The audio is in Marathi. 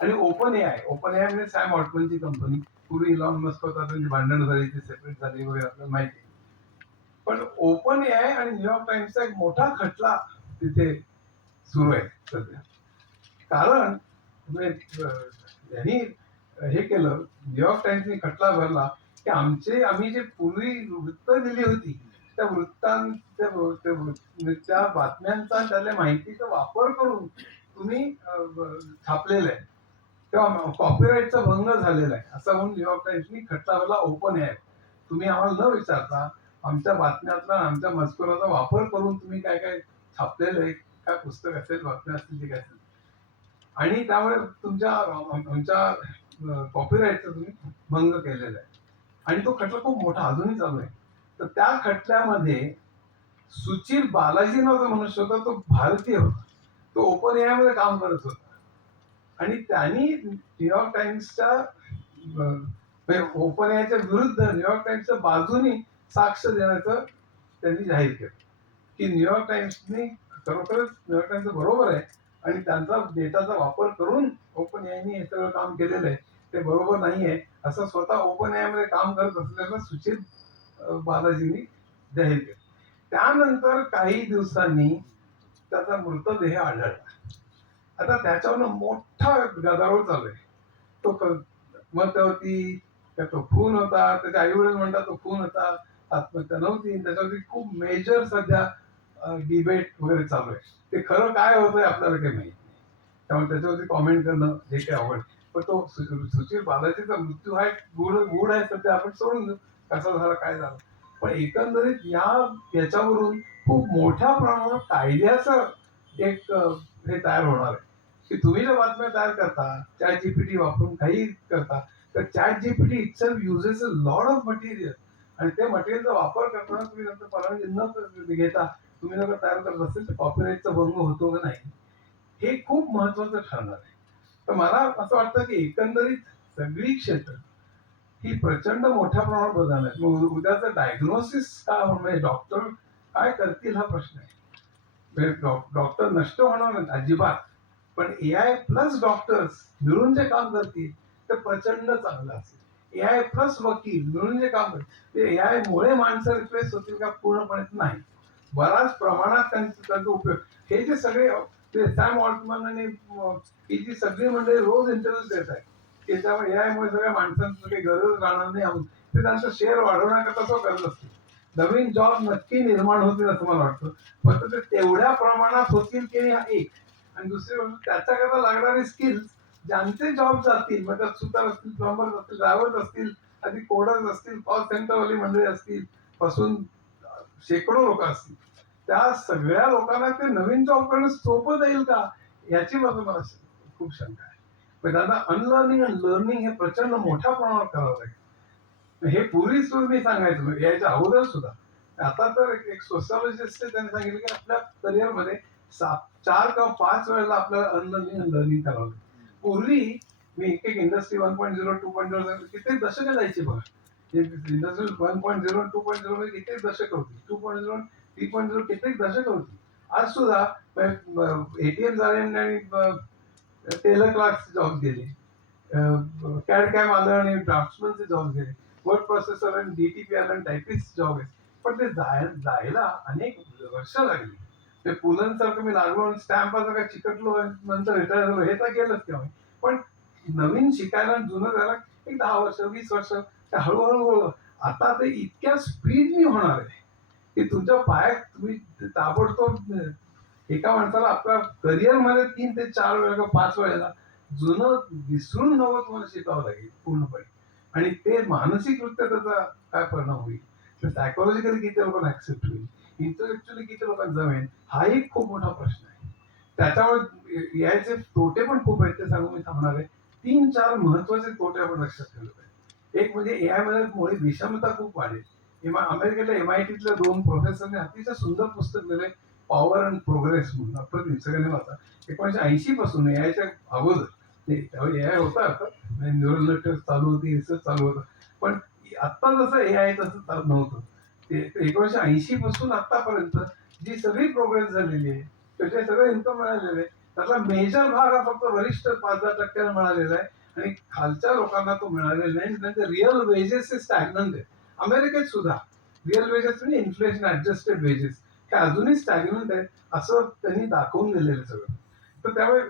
आणि ओपन एआय म्हणजे सॅम ऑल्टमनची कंपनी. पूर्वी इलॉन मस्क होता, त्यांची भांडण झाली, ते सेपरेट झाली वगैरे, आपल्याला माहिती आहे. पण ओपन एआय आणि न्यूयॉर्क टाइम्सचा एक मोठा खटला तिथे सुरू आहे सध्या. कारण यांनी हे केलं, न्यूयॉर्क टाइम्सने खटला भरला की आम्ही जे पूर्वी वृत्त दिली होती त्या त्या बातम्यांचा, त्याला माहितीचा वापर करून तुम्ही छापलेलं आहे, तेव्हा कॉपीराईटचा भंग झालेला आहे असं म्हणून न्यूयॉर्क टाइम्सनी खटला भरला ओपन एआय. तुम्ही आम्हाला न विचारता आमच्या बातम्यातला, आमच्या मजकुराचा वापर करून तुम्ही काय काय छापलेलं आहे, काय पुस्तक असेल, बातम्या असतील, ते काय असेल, आणि त्यामुळे तुमच्या आमच्या कॉपीराईटचा तुम्ही भंग केलेला आहे. आणि तो खटला खूप मोठा अजूनही चालू आहे. तर त्या खटल्यामध्ये सुचिर बालाजी नावाचा मनुष्य होता, तो भारतीय होता, तो ओपन एआय मध्ये काम करत होता. आणि त्यांनी न्यूयॉर्क टाइम्सच्या ओपन एआयच्या विरुद्ध न्यूयॉर्क टाइम्सच्या बाजूनी साक्ष देण्याचं त्यांनी जाहीर केलं की न्यूयॉर्क टाइम्सनी खरोखरच न्यूयॉर्क टाइम्स बरोबर आहे आणि त्यांचा डेटाचा वापर करून ओपन एआयनी हे सगळं काम केलेलं आहे, ते बरोबर नाही आहे असं स्वतः ओपन एआय मध्ये काम करत असलेलं सुचित बालाजींनी जाहीर केलं. त्यानंतर काही दिवसांनी त्याचा मृतदेह आढळला. आता त्याच्यावर मोठा गदारोळ चालू आहे. तो मग त्यावरती तो खून होता, त्याचे आई वडील म्हणतात तो खून होता, आत्महत्या नव्हती. त्याच्यावरती खूप मेजर सध्या डिबेट वगैरे चालू आहे. ते खरं काय होतंय आपल्याला काही माहिती नाही, त्यामुळे त्याच्यावरती कॉमेंट करणं हे काही आवड. पण तो सुशील बालाजीचा मृत्यू हा एक गूढ आहे सध्या, आपण सोडून देऊ कसा झाला, काय झालं. पण एकंदरीत याच्यावरून खूप मोठ्या प्रमाणात कायद्याचं एक हे तयार होणार आहे की तुम्ही जर बातम्या तयार करता, चॅट जीपीटी वापरून काही करता, तर chat GPT itself uses a lot of material, आणि ते मटेरियलचा वापर करताना तुम्ही नंतर परवानगी न घेता तुम्ही जर तयार करत असेल तर कॉपीराईटचा भंग होतो का नाही, हे खूप महत्वाचं ठरणार आहे. तर मला असं वाटतं की एकंदरीत सगळी क्षेत्र ही प्रचंड मोठ्या प्रमाणात बदलणार आहे. मग उद्याचं डायग्नोसिस काय होणार, म्हणजे डॉक्टर काय करतील हा प्रश्न आहे. डॉक्टर नष्ट होणार नाहीत अजिबात, पण एआय प्लस डॉक्टर्स मिळून जे काम करतील ते प्रचंड चांगलं असेल. एआय प्लस वकील मिळून जे काम करतील ते एआय मुळे माणसं रिप्लेस होतील का, पूर्णपणे नाही. बराच प्रमाणात त्यांचा उपयोग, हे जे सगळे ते सॅम ऑल्टमन आणि ही जी सगळी मंडळी रोज इंटरव्ह्यू देत आहेत की त्यामुळे एआय मुळे सगळ्या माणसांचं काही गरज राहणार नाही, ते त्यांचं शेअर वाढवण्याकरता तो करत असतील. नवीन जॉब नक्की निर्माण होतील असं मला वाटतं. फक्त ते तेवढ्या प्रमाणात होतील की हा एक, आणि दुसरी गोष्ट त्याच्याकरता लागणारे स्किल्स, ज्यांचे जॉब जातील, मग त्यात सुतार असतील, प्लंबर्स असतील, ड्रायव्हर्स असतील, आधी कोडर्स असतील, कॉल सेंटरवाली मंडळी असतील, पासून शेकडो लोक असतील, त्या सगळ्या लोकांना ते नवीन जॉब करणं सोपं जाईल का, याची मला खूप शंका आहे. पण त्यांना अनलर्निंग आणि लर्निंग हे प्रचंड मोठ्या प्रमाणात करावं लागेल. हे पूर्वी मी सांगायचं याच्या अगोदर सुद्धा. आता तर एक सोशॉलॉजिस्ट त्यांनी सांगितलं की आपल्या करिअरमध्ये 4 किंवा 5 वेळेला आपल्याला अनलर्निंग आणि लर्निंग करावं लागेल. पूर्वी मी एक इंडस्ट्री 1.0 2.0 कित्येक दशकं जायची बघा. इंडस्ट्री 1.0 2.0 मध्ये कित्येक दशक होती, 2.0 3.0 कित्येक दशक होती. आज सुद्धा एटीएम झाले आणि टेलर क्लार्क जॉब गेले, कॅड कॅम आलं आणि ड्राफ्ट्समनचे जॉब गेले, वर्ड प्रोसेसर आणि डीटीपी आलं आणि टायपिस्ट जॉब आहे. पण ते जायला अनेक वर्ष लागली. ते पुलंसारखं मी लागलो, स्टॅम्पाचं काय चिकटलो, नंतर रिटायर झालो, हे तर गेलंच तेव्हा. पण नवीन शिकायला, जुनं जायला एक 10 वर्ष 20 वर्ष, हळूहळू. आता ते इतक्या स्पीडनी होणार आहे की तुमच्या पायात तुम्ही ताबडतोब एका माणसाला आपल्या करिअरमध्ये 3 ते 4 वेळा किंवा 5 वेळेला जुनं विसरून नवं तुम्हाला शिकावं लागेल पूर्णपणे. आणि ते मानसिकरित्या त्याचा काय परिणाम होईल, तर सायकोलॉजिकली किती लोकांना ऍक्सेप्ट होईल, इंटेलेक्च्युअली किती लोकांना जमेल, हा एक खूप मोठा प्रश्न आहे. त्याच्यामुळे याचे तोटे पण खूप आहेत, ते सांगून मी थांबणार आहे. 3-4 महत्वाचे तोटे आपण लक्षात ठेवले पाहिजे. एक म्हणजे एआय मध्ये मुळे विषमता खूप वाढेल. अमेरिकेतल्या एमआयटीतल्या 2 प्रोफेसरने अतिशय सुंदर पुस्तक लिहिले, पॉवर अँड प्रोग्रेस म्हणून. अप्रतिम, सगळ्यांनी वाचा. 1980 पासून एआयच्या अगोदर, त्यावेळी एआय होता, न्यूरल नेटवर्क चालू होती, रिसर्च चालू होतं, पण आता जसं एआय तसं चालू नव्हतं. ते 1980 पासून आतापर्यंत जी सगळी प्रोग्रेस झालेली आहे, त्याचे सगळं इन्कम मिळालेलं आहे, त्यातला मेजर भाग हा फक्त वरिष्ठ 5-10% मिळालेला आहे आणि खालच्या लोकांना तो मिळालेला नाही. त्यांचे रिअल वेजेस स्टॅग्नंट आहे. अमेरिकेत सुद्धा रिअल वेजेस म्हणजे इन्फ्लेशन ऍडजस्टेड वेजेस हे अजूनही स्टॅग्नंट आहेत असं त्यांनी दाखवून दिलेलं सगळं. तर त्यामुळे